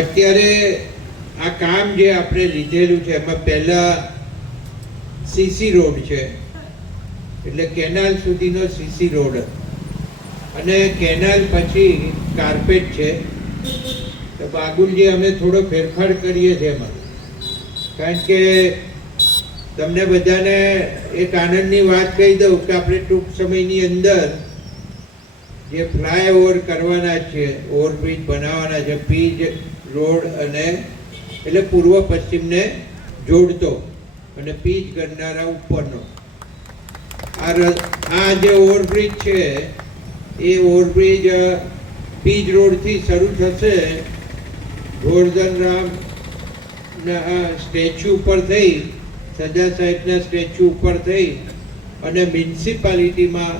અત્યારે આ કામ જે આપણે લીધેલું છે એમાં પહેલા સીસી રોડ છે, એટલે કેનાલ સુધીનો સીસી રોડ, અને કેનાલ પછી કાર્પેટ છે. તો બાગુલજી અમે થોડો ફેરફાર કરીએ છીએ એમાં, કારણ કે તમને બધાને એક આનંદની વાત કહી દઉં કે આપણે ટૂંક સમયની અંદર જે ફ્લાયઓવર કરવાના છે, ઓવરબ્રિજ બનાવવાના છે, પીચ રોડ અને એટલે પૂર્વ પશ્ચિમને જોડતો અને પીચ કરનારા ઉપરનો આ જે ઓવરબ્રિજ છે એ ઓવરબ્રિજ પીચ રોડથી શરૂ થશે, ગોવર્ધનરામ સ્ટેચ્યુ ઉપર થઈ, સજા સાહેબના સ્ટેચ્યુ ઉપર થઈ અને મ્યુનિસિપાલિટીમાં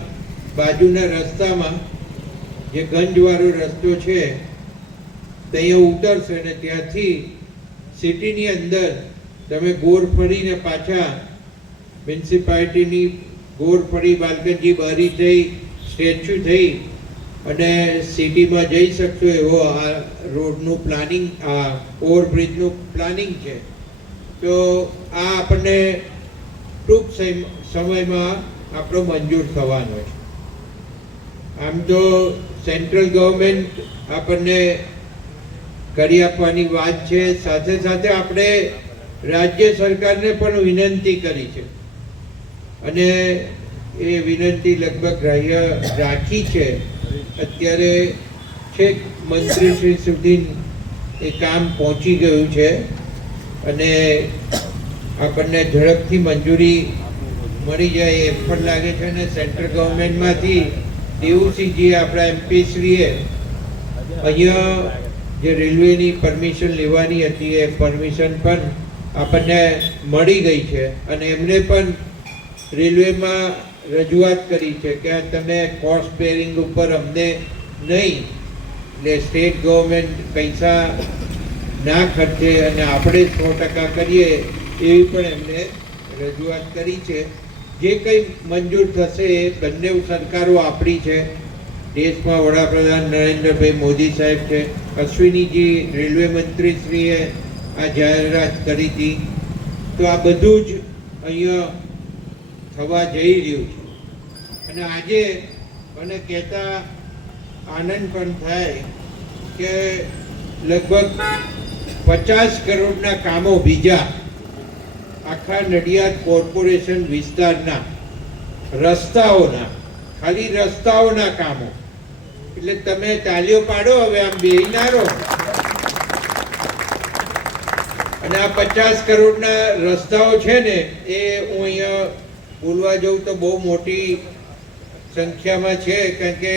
બાજુના રસ્તામાં જે ગંજવાળો રસ્તો છે ત્યાં ઉતરશે અને ત્યાંથી સિટીની અંદર તમે ગોળ ફરીને પાછા મ્યુનિસિપાલિટીની ગોળ ફરી બાલકનજી બારી થઈ, સ્ટેચ્યુ થઈ અને સિટીમાં જઈ શકશો એવો આ રોડનું પ્લાનિંગ, આ ઓવરબ્રિજનું પ્લાનિંગ છે. તો આ આપણને ટૂંક સમયમાં આપણો મંજૂર થવાનો છે. આમ તો સેન્ટ્રલ ગવર્મેન્ટ આપણને કરી આપવાની વાત છે, સાથે સાથે આપણે રાજ્ય સરકારને પણ વિનંતી કરી છે અને એ વિનંતી લગભગ ગ્રાહ્ય રાખી છે. અત્યારે છેક મંત્રીશ્રી સુધી એ કામ પહોંચી ગયું છે અને આપણને ઝડપથી મંજૂરી મળી જાય એમ પણ લાગે છે. અને સેન્ટ્રલ ગવર્મેન્ટમાંથી દેવુસિંહજી આપણા એમપી શ્રીએ અહીંયા જે રેલવેની પરમિશન લેવાની હતી એ પરમિશન પણ આપણને મળી ગઈ છે અને એમને પણ રેલવેમાં રજૂઆત કરી છે કે તમે કોસ્ટ બેરિંગ ઉપર અમને નહીં, એટલે સ્ટેટ ગવર્મેન્ટ પૈસા ના ખર્ચે અને આપણે 100% કરીએ એવી પણ એમને રજૂઆત કરી છે. જે કંઈ મંજૂર થશે એ બંને સરકારો આપણી છે. દેશમાં વડાપ્રધાન નરેન્દ્રભાઈ મોદી સાહેબ છે, અશ્વિનીજી રેલવે મંત્રીશ્રીએ આ જાહેરાત કરી હતી. તો આ બધું જ અહીંયા થવા જઈ રહ્યું છે અને આજે મને કહેતા આનંદ પણ થાય કે લગભગ 50 કરોડના કામો બીજા આખા નડિયાદ કોર્પોરેશન વિસ્તારના રસ્તાઓના, ખાલી રસ્તાઓના કામો, એટલે તમે તાલીઓ પાડો હવે, આમ બેહી રહો. અને આ 50 કરોડના રસ્તાઓ છે ને એ હું અહીંયા બોલવા જાઉં તો બહુ મોટી સંખ્યામાં છે, કારણ કે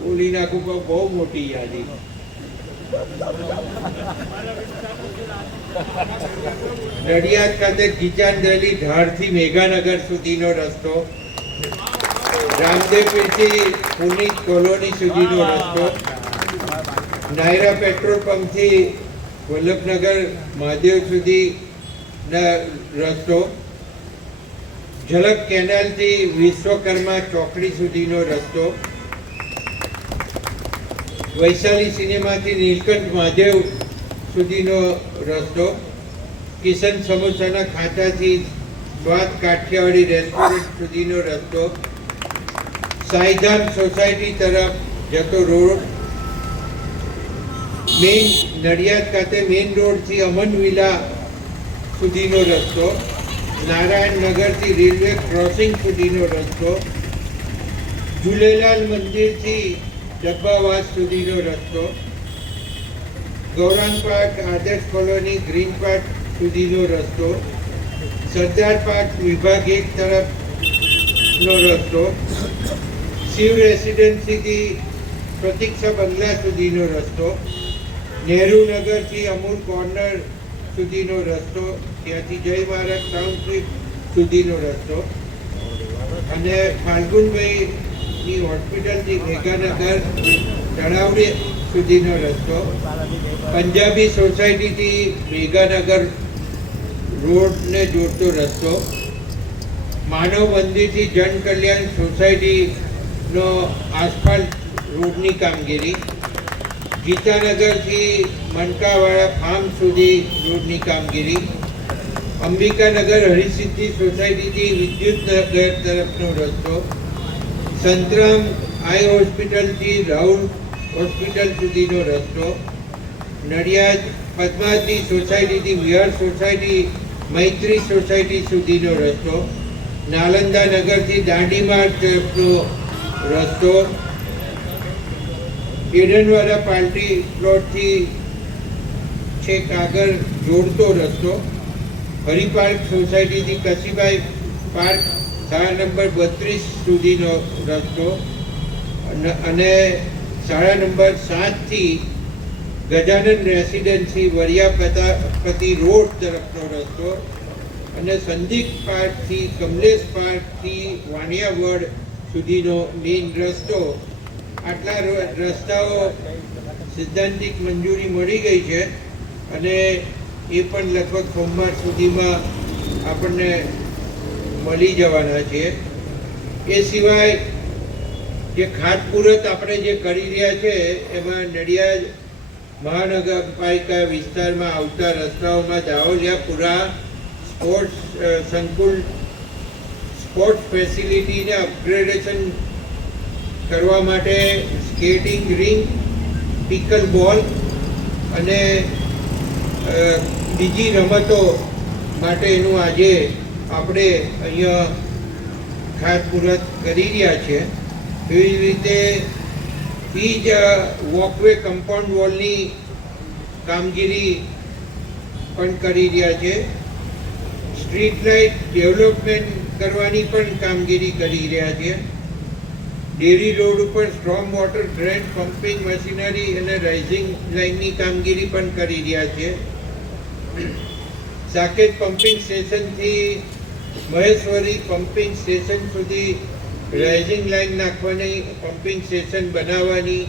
બોલી નાખું તો બહુ મોટી યાદી. નડિયાદ ખાતે કિચાનદલી ધારથી મેઘાનગર સુધીનો રસ્તો, રામદેવપીરથી પુનિત કોલોની સુધીનો રસ્તો, નાયરા પેટ્રોલ પંપથી વલ્લભનગર મહાદેવ સુધીના રસ્તો, ઝલક કેનાલથી વિશ્વકર્મા ચોકડી સુધીનો રસ્તો, વૈશાલી સિનેમાથી નીલકંઠ મહાદેવ સુધીનો રસ્તો, કિશન સમોસાના ખાતાથી સ્વાદ કાઠિયાવાડી રેસ્ટોરન્ટ સુધીનો રસ્તો, સાઈધામ સોસાયટી તરફ જતો રોડ, મેઇન નડિયાદ ખાતે મેઇન રોડથી અમન વિલા સુધીનો રસ્તો, નારાયણનગરથી રેલવે ક્રોસિંગ સુધીનો રસ્તો, ઝૂલેલાલ મંદિરથી ડબ્બાવાસ સુધીનો રસ્તો, ગૌરાંગ પાર્ક, આદર્શ કોલોની, ગ્રીન પાર્ક સુધીનો રસ્તો, સરદાર પાર્ક વિભાગ 1 તરફનો રસ્તો, શિવ રેસિડેન્સીથી પ્રતીક્ષા બંગલા સુધીનો રસ્તો, નહેરુ નગરથી અમૂલ કોર્નર સુધીનો રસ્તો, ત્યાંથી જય મહારાજ ટાઉનશીપ સુધીનો રસ્તો, અને ફાલ્ગુનભાઈની હોસ્પિટલથી મેઘાનગર તળાવડી સુધીનો રસ્તો, પંજાબી સોસાયટીથી મેઘાનગર રોડને જોડતો રસ્તો, માનવ મંદિરથી જન કલ્યાણ સોસાયટીનો આસફાલ્ટ રોડની કામગીરી, ગીતાનગરથી મનકાવાળા ફાર્મ સુધી રોડની કામગીરી, અંબિકાનગર હરિસિદ્ધિ સોસાયટીથી વિદ્યુતનગર તરફનો રસ્તો, સંતરામ આઈ હોસ્પિટલથી રાહુલ હોસ્પિટલ સુધીનો રસ્તો, નડિયાદ પદ્માવતી સોસાયટીથી વિહાર સોસાયટી મૈત્રી સોસાયટી સુધીનો રસ્તો, નાલંદા નગરથી દાંડી માર્ગ તરફનો રસ્તો, એડનવાલા પાર્ટી પ્લોટથી છેક આગળ જોડતો રસ્તો, હરિપાર્ક સોસાયટીથી કશીભાઈ પાર્ક શાળા નંબર 32 સુધીનો રસ્તો અને શાળા નંબર 7થી ગજાનન રેસિડેન્સી વરિયાપતિ રોડ તરફનો રસ્તો અને સંદીપ પાર્કથી કમલેશ પાર્કથી વાણિયાવડ સુધીનો મેઇન રસ્તો. આટલા રસ્તાઓ સિદ્ધાંતિક મંજૂરી મળી ગઈ છે અને એ પણ લગભગ સોમવાર સુધીમાં આપણને મળી જવાના છે. એ સિવાય જે ખાતમુહૂર્ત આપણે જે કરી રહ્યા છે એમાં નડિયાદ મહાનગરપાલિકા વિસ્તારમાં આવતા રસ્તાઓમાં દાહોલિયાપુરા સ્પોર્ટ્સ સંકુલ સ્પોર્ટ્સ ફેસિલિટીને અપગ્રેડેશન કરવા માટે સ્કેટિંગ રિંગ, પિકલ બોલ અને બીજી રમતો માટેનું આજે આપણે અહીંયા ખાતમુહૂર્ત કરી રહ્યા છે. એવી રીતે એ જ વોકવે કમ્પાઉન્ડ વોલની કામગીરી પણ કરી રહ્યા છે. સ્ટ્રીટ લાઇટ ડેવલપમેન્ટ કરવાની પણ કામગીરી કરી રહ્યા છે. ડેરી રોડ ઉપર storm water drain pumping machinery અને રાઇઝિંગ લાઇનની કામગીરી પણ કરી રહ્યા છે. સાકેત પમ્પિંગ સ્ટેશનથી મહેશ્વરી પમ્પિંગ સ્ટેશન સુધી રાઇઝિંગ લાઇન નાખવાની, પમ્પિંગ સ્ટેશન બનાવવાની,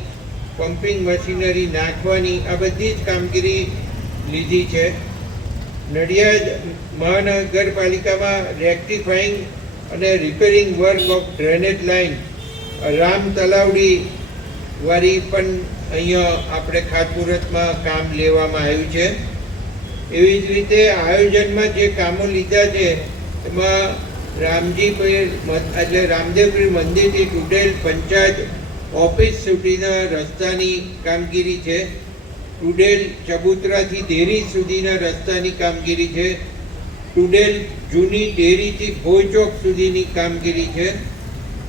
પમ્પિંગ મશીનરી નાખવાની, આ બધી જ કામગીરી લીધી છે. નડિયાદ મહાનગરપાલિકામાં રેક્ટિફાઈંગ અને repairing work of drainage line Ram Talavdi વાળી પણ અહીંયા આપણે ખાતમુહૂર્તમાં કામ લેવામાં આવ્યું છે. એવી જ રીતે આયોજનમાં જે કામો લીધા છે એમાં એટલે રામદેવપીર મંદિરથી ટુડેલ પંચાયત ઓફિસ સુધીના રસ્તાની કામગીરી છે. ટુડેલ ચબુતરાથી દેરી સુધીના રસ્તાની કામગીરી છે. ટુડેલ જૂની ડેરીથી ભોયચોક સુધીની કામગીરી છે.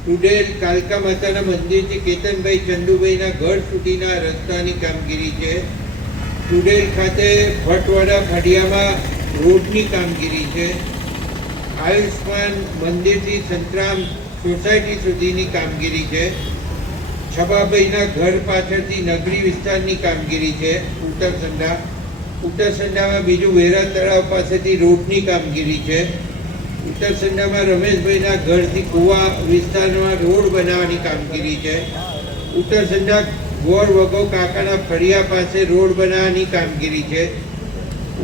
ટુડેલ કાલકા માતાના મંદિરથી કેતનભાઈ ચંદુભાઈના ઘર સુધીના રસ્તાની કામગીરી છે. ટુડેલ ખાતે ભટવાડા ફળિયામાં રોડની કામગીરી છે. આયુષ્માન મંદિરથી સંતરામ સોસાયટી સુધીની કામગીરી છે. છબાભાઈના ઘર પાછળથી નગરી વિસ્તારની કામગીરી છે. ઉત્તરસંડામાં બીજું વેરા તળાવ પાસેથી રોડની કામગીરી છે. ઉત્તરસંડામાં રમેશભાઈના ઘરથી કુવા વિસ્તારમાં રોડ બનાવવાની કામગીરી છે. ઉત્તરસંડા ગોર વગો કાકાના ફળિયા પાસે રોડ બનાવવાની કામગીરી છે.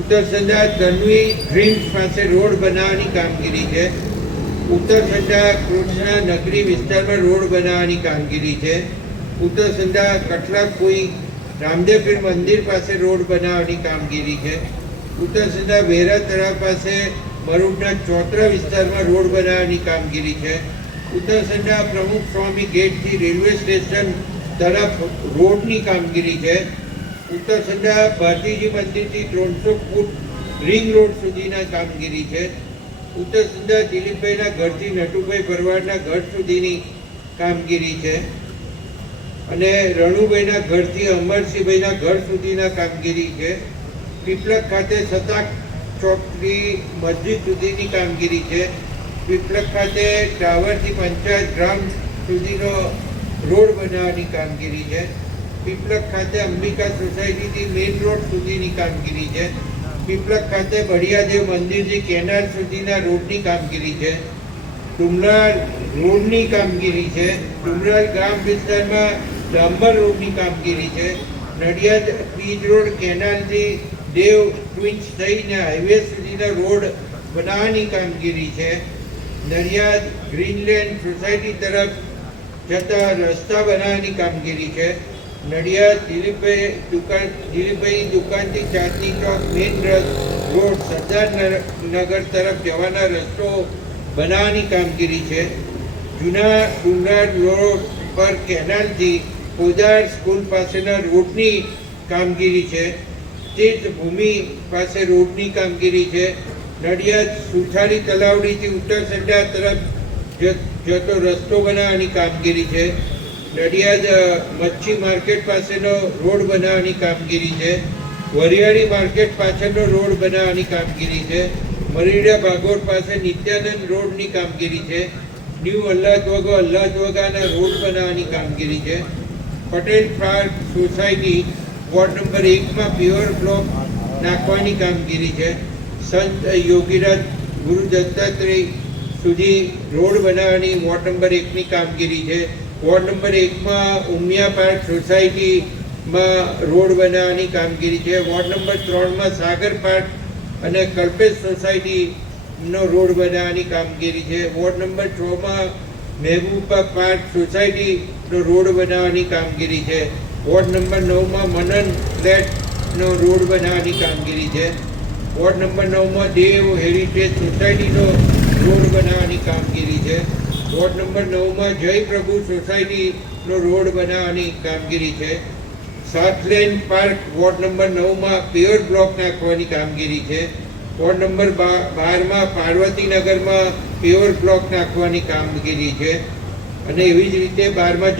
ઉત્તરસંડા તન્વી ડ્રીમ્સ પાસે રોડ બનાવવાની કામગીરી છે. ઉત્તરસંડા કૃષ્ણા નગરી વિસ્તારમાં રોડ બનાવવાની કામગીરી છે. ઉત્તરસંડા કટલા કોઈ રામદેવપીર મંદિર પાસે રોડ બનાવવાની કામગીરી છે. ઉત્તરસંડા વેરા તળાવ પાસે મરૂડના ચોતરા વિસ્તારમાં રોડ બનાવવાની કામગીરી છે. ઉત્તરસંડા પ્રમુખ સ્વામી ગેટથી રેલવે સ્ટેશન તરફ રોડની કામગીરી છે. ઉત્તરસંડા ભારતીજી મંદિરથી 300 ફૂટ રિંગ રોડ સુધીના કામગીરી છે. ઉત્તરસંડા દિલીપભાઈના ઘરથી નટુભાઈ ભરવાડના ઘર સુધીની કામગીરી છે અને રણુભાઈના ઘરથી અમરસિંહભાઈના ઘર સુધીના કામગીરી છે. પીપલક ખાતે સતાક ચોકડી મસ્જિદ સુધીની કામગીરી છે. પીપલક ખાતે ટાવરથી પંચાયત ગ્રામ સુધીનો રોડ બનાવવાની કામગીરી છે. પીપલક ખાતે અંબિકા સોસાયટીથી મેઇન રોડ સુધીની કામગીરી છે. પીપલક ખાતે બળિયાદેવ મંદિરથી કેનાલ સુધીના રોડની કામગીરી છે. ડુમરાળ રોડની કામગીરી છે. ડુમરાળ ગ્રામ વિસ્તારમાં ડાંબર રોડની કામગીરી છે. નડિયાદ બીચ રોડ કેનાલથી દેવ ટ્વિન્સ થઈને હાઈવે સુધીના રોડ બનાવવાની કામગીરી છે. નડિયાદ ગ્રીનલેન્ડ સોસાયટી તરફ જતા રસ્તા બનાવવાની કામગીરી છે. નડિયાદ દિલીપભાઈ દુકાનથી ચાંદની ચોક મેઇન રોડ સરદાર નગર તરફ જવાના રસ્તો બનાવવાની કામગીરી છે. જૂના ડુંગરાળ રોડ પર કેનાલથી પોદાર સ્કૂલ પાસેના રોડની કામગીરી છે. તીર્થભૂમિ પાસે રોડની કામગીરી છે. નડિયાદ સુથારી તલાવડીથી ઉત્તરસંડા તરફ જતો રસ્તો બનાવવાની કામગીરી છે. નડિયાદ મચ્છી માર્કેટ પાસેનો રોડ બનાવવાની કામગીરી છે. વરિયાળી માર્કેટ પાછળનો રોડ બનાવવાની કામગીરી છે. મરીડા ભાગોળ પાસે નિત્યાનંદ રોડની કામગીરી છે. ન્યૂ અલ્લાદવગાના રોડ બનાવવાની કામગીરી છે. Patel park society ward number 1માં પ્યોર બ્લોક નાખવાની કામગીરી છે. સંત યોગીરાજ ગુરુ દત્તાત્રેય સુધી રોડ બનાવવાની વોર્ડ નંબર 1ની કામગીરી છે. વોર્ડ નંબર 1માં ઉમિયા પાર્ક સોસાયટીમાં રોડ બનાવવાની કામગીરી છે. વોર્ડ નંબર 3માં સાગર પાર્ક અને કલ્પેશ સોસાયટીનો રોડ બનાવવાની કામગીરી છે. વોર્ડ નંબર 6માં મહેબૂબા પાર્ક સોસાયટીનો રોડ બનાવવાની કામગીરી છે. વોર્ડ નંબર 9માં મનન ફ્લેટનો રોડ બનાવવાની કામગીરી છે. વોર્ડ નંબર 9માં દેવ હેરિટેજ સોસાયટીનો રોડ બનાવવાની કામગીરી છે. વોર્ડ નંબર 9માં જય પ્રભુ સોસાયટીનો રોડ બનાવવાની કામગીરી છે. સાતલેન પાર્ક વોર્ડ નંબર 9માં પ્યોર બ્લોક નાખવાની કામગીરી છે. વોર્ડ નંબર 12માં પાર્વતીનગરમાં પ્યોર બ્લોક નાખવાની કામગીરી છે. અને એવી જ રીતે 12માં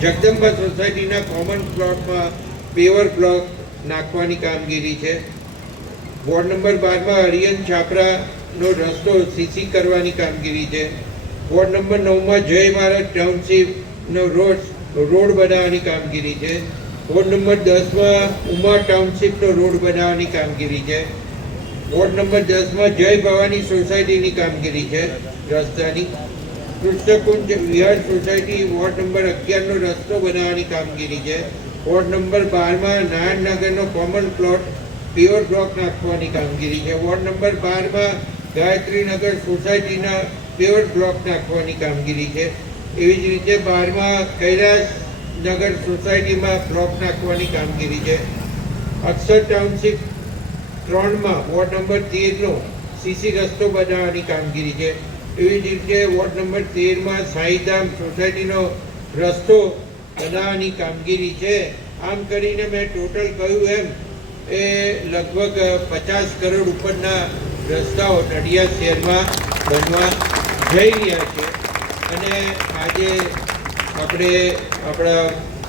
જગદંબા સોસાયટીના કોમન પ્લોટમાં પ્યોર બ્લોક નાખવાની કામગીરી છે. વોર્ડ નંબર 12માં હરિયન છાપરાનો રસ્તો સીસી કરવાની કામગીરી છે. વોર્ડ નંબર 9માં જય મહારાજ ટાઉનશીપનો રોડ બનાવવાની કામગીરી છે. વોર્ડ નંબર 10માં ઉમા ટાઉનશીપનો રોડ બનાવવાની કામગીરી છે. વોર્ડ નંબર 10માં જય ભવાની સોસાયટીની કામગીરી છે રસ્તાની. Krishnakunj Vihar society ward number 11નો રસ્તો બનાવવાની કામગીરી છે. વોર્ડ નંબર 12માં નારાયણનગરનો કોમન પ્લોટ પ્યોર બ્લોક નાખવાની કામગીરી છે. વોર્ડ નંબર 12માં ગાયત્રીનગર સોસાયટીના પ્યોર બ્લોક નાખવાની કામગીરી છે. એવી જ રીતે 12માં કૈલાસનગર સોસાયટીમાં બ્લોક નાખવાની કામગીરી છે. અક્ષર ટાઉનશીપ 3માં વોર્ડ નંબર 13નો સીસી રસ્તો બનાવવાની કામગીરી છે. એવી જ રીતે વોર્ડ નંબર 13માં સાઈધામ સોસાયટીનો રસ્તો બનાવવાની કામગીરી છે. આમ કરીને મેં ટોટલ કહ્યું એમ એ લગભગ 50 કરોડ ઉપરના રસ્તાઓ નડિયાદ શહેરમાં બનવા જઈ રહ્યા છે. અને આજે આપણે આપણા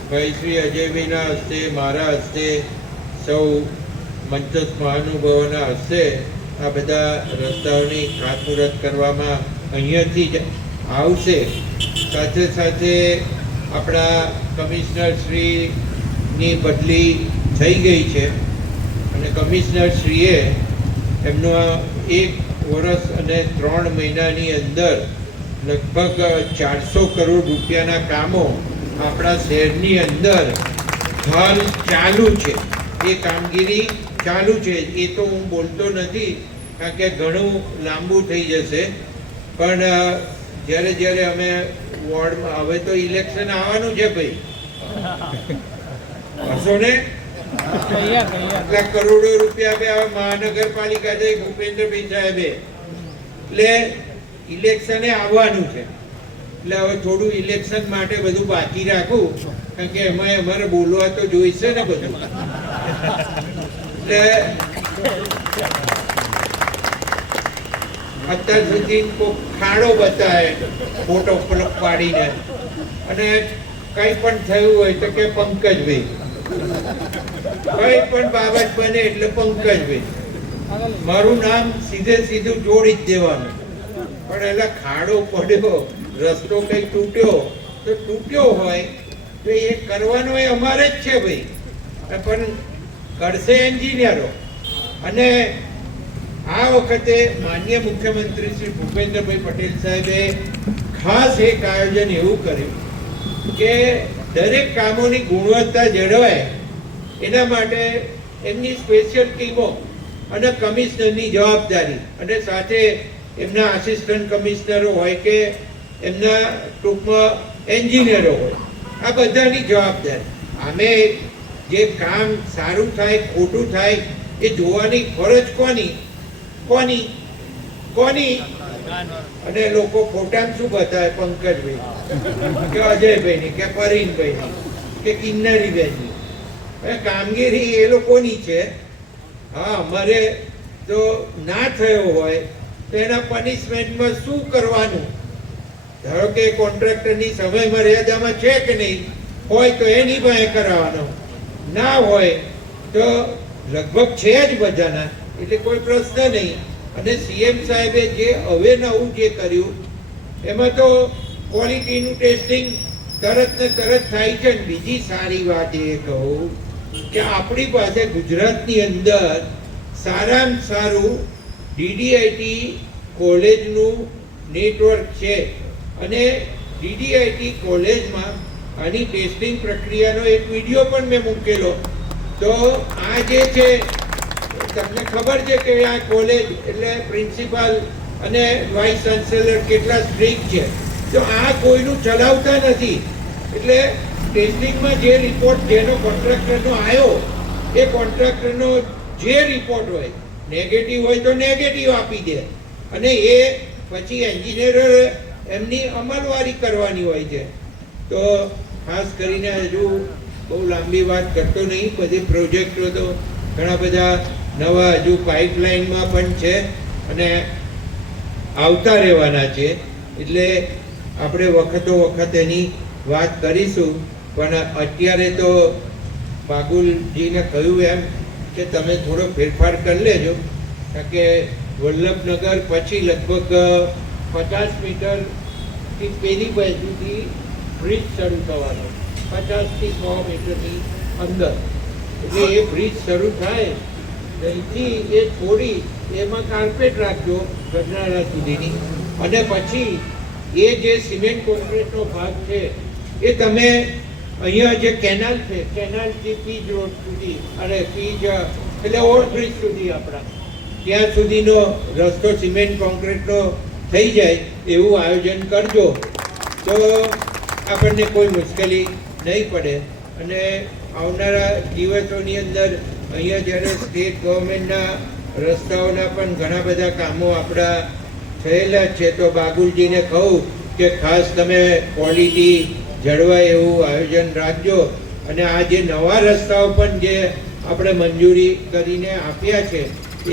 ભાઈ શ્રી અજયભાઈના હસ્તે, મારા હસ્તે, સૌ મંચસ્થ મહાનુભાવોના હસ્તે આ બધા રસ્તાઓની ખાતમુહૂર્ત કરવામાં અહીંયાથી જ આવશે. સાથે સાથે આપણા કમિશનર શ્રીની બદલી થઈ ગઈ છે અને કમિશનર શ્રીએ એમનો 1 વર્ષ અને 3 મહિનાની અંદર લગભગ 400 કરોડ રૂપિયાના કામો આપણા શહેરની અંદર હાલ ચાલુ છે. એ કામગીરી ચાલુ છે. એ તો હું બોલતો નથી કારણ કે ઘણું લાંબુ થઈ જશે. પણ જ્યારે અમે વોર્ડમાં, હવે તો ઇલેક્શન આવવાનું છે ભાઈ, હશો ને? આટલા કરોડો રૂપિયા મહાનગરપાલિકા છે ભૂપેન્દ્રભાઈ સાહેબે, એટલે ઇલેક્શને આવવાનું છે. એટલે હવે થોડું ઇલેક્શન માટે બધું બાકી રાખું કારણ કે એમાં અમારે બોલવા તો જોઈશે ને બધું. એટલે અત્યાર સુધી કોઈ ખાડો બતાવે ફોટો પાડીને અને કંઈ પણ થયું હોય તો કે પંકજભાઈ, કંઈ પણ બાબત બને એટલે પંકજભાઈ, મારું નામ સીધું જોડી જ દેવાનું. પણ એટલે ખાડો પડ્યો, રસ્તો કંઈ તૂટ્યો તો તૂટ્યો હોય તો એ કરવાનો એ અમારે જ છે ભાઈ, પણ કરશે એન્જિનિયરો. અને આ વખતે માનનીય મુખ્યમંત્રી શ્રી ભૂપેન્દ્રભાઈ પટેલ સાહેબે ખાસ એક આયોજન એવું કર્યું કે દરેક કામોની ગુણવત્તા જળવાય એના માટે એમની સ્પેશિયલ ટીમો અને કમિશનરની જવાબદારી અને સાથે એમના આસિસ્ટન્ટ કમિશનરો હોય કે એમના ટૂંકમાં એન્જિનિયરો હોય, આ બધાની જવાબદારી. આમે જે કામ સારું થાય ખોટું થાય એ જોવાની ફરજ કોની કોની કોની અને લોકો ફોટામાં શું બતાવે? પંકજભાઈ કે અજયભાઈની કે પરીનભાઈની કે કિન્નરીબેનની. કામગીરી એ લોકોની છે. હા, અમારે જો ના થયો હોય તો એના પનિશમેન્ટમાં શું કરવાનું? ધારો કે કોન્ટ્રાક્ટરની સમય મર્યાદામાં છે કે નહીં હોય તો એની પાસે કરાવવાનો, ના હોય તો લગભગ છે જ બધાના, એટલે કોઈ પ્રશ્ન નહીં. અને સીએમ સાહેબે જે હવે નવું જે કર્યું એમાં તો ક્વોલિટીનું ટેસ્ટિંગ તરત ને તરત થાય છે. બીજી સારી વાત એ કહું કે આપણી પાસે ગુજરાતની અંદર સારામાં સારું DDIT કોલેજનું નેટવર્ક છે અને DDIT કોલેજમાં આની ટેસ્ટિંગ પ્રક્રિયાનો એક વિડીયો પણ મેં મૂકેલો. તો આ જે છે તમને ખબર છે કે આ કોલેજ એટલે પ્રિન્સિપાલ અને વાઇસ ચાન્સેલર કેટલા સ્ટ્રિક્ટ છે. તો આ કોઈનું ચલાવતા નથી. એટલે ટેસ્ટિંગમાં જે રિપોર્ટ જેનો કોન્ટ્રાક્ટરનો આવ્યો એ કોન્ટ્રાક્ટરનો જે રિપોર્ટ હોય નેગેટિવ હોય તો નેગેટિવ આપી દે અને એ પછી એન્જિનિયરો એમની અમલવારી કરવાની હોય છે. તો ખાસ કરીને હજુ બહુ લાંબી વાત કરતો નહીં. બધી પ્રોજેક્ટો તો ઘણા બધા નવા હજુ પાઇપલાઇનમાં પણ છે અને આવતા રહેવાના છે. એટલે આપણે વખતો વખત એની વાત કરીશું. પણ અત્યારે તો બાગુલજીને કહ્યું એમ કે તમે થોડો ફેરફાર કરી લેજો, કારણ કે વલ્લભનગર પછી લગભગ 50 મીટરથી પેલી બાજુથી બ્રિજ શરૂ થવાનો, 50થી 100 મીટરની અંદર. એટલે એ બ્રિજ શરૂ થાય અહીંથી એ છોડી એમાં કાર્પેટ રાખજો ગરનાળા સુધીની, અને પછી એ જે સિમેન્ટ કોન્ક્રીટનો ભાગ છે એ તમે અહીંયા જે કેનાલ છે કેનાલથી પીજ રોડ સુધી અને પીજ એટલે ઓવરબ્રિજ સુધી આપણા ત્યાં સુધીનો રસ્તો સિમેન્ટ કોન્ક્રીટનો થઈ જાય એવું આયોજન કરજો તો આપણને કોઈ મુશ્કેલી નહીં પડે. અને આવનારા દિવસોની અંદર અહીંયા જ્યારે સ્ટેટ ગવર્મેન્ટના રસ્તાઓના પણ ઘણા બધા કામો આપણા થયેલા છે, તો બાગુલજીને કહું કે ખાસ તમે ક્વોલિટી જળવાય એવું આયોજન રાખજો. અને આ જે નવા રસ્તાઓ પણ જે આપણે મંજૂરી કરીને આપ્યા છે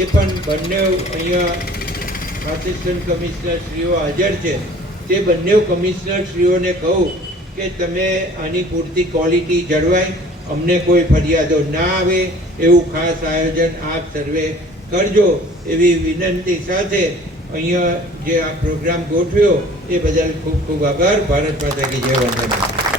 એ પણ બંને અહીંયા આસિસ્ટન્ટ કમિશનર શ્રીઓ હાજર છે. તે બંને કમિશનર શ્રીઓને કહું કે તમે આની પૂરતી ક્વોલિટી જળવાય, અમને કોઈ ફરિયાદો ના આવે એવું ખાસ આયોજન આપ સર્વે કરજો એવી વિનંતી સાથે અહીંયા જે આ પ્રોગ્રામ ગોઠવ્યો એ બદલ ખૂબ ખૂબ આભાર. ભારત માતા કી જય. વંદન.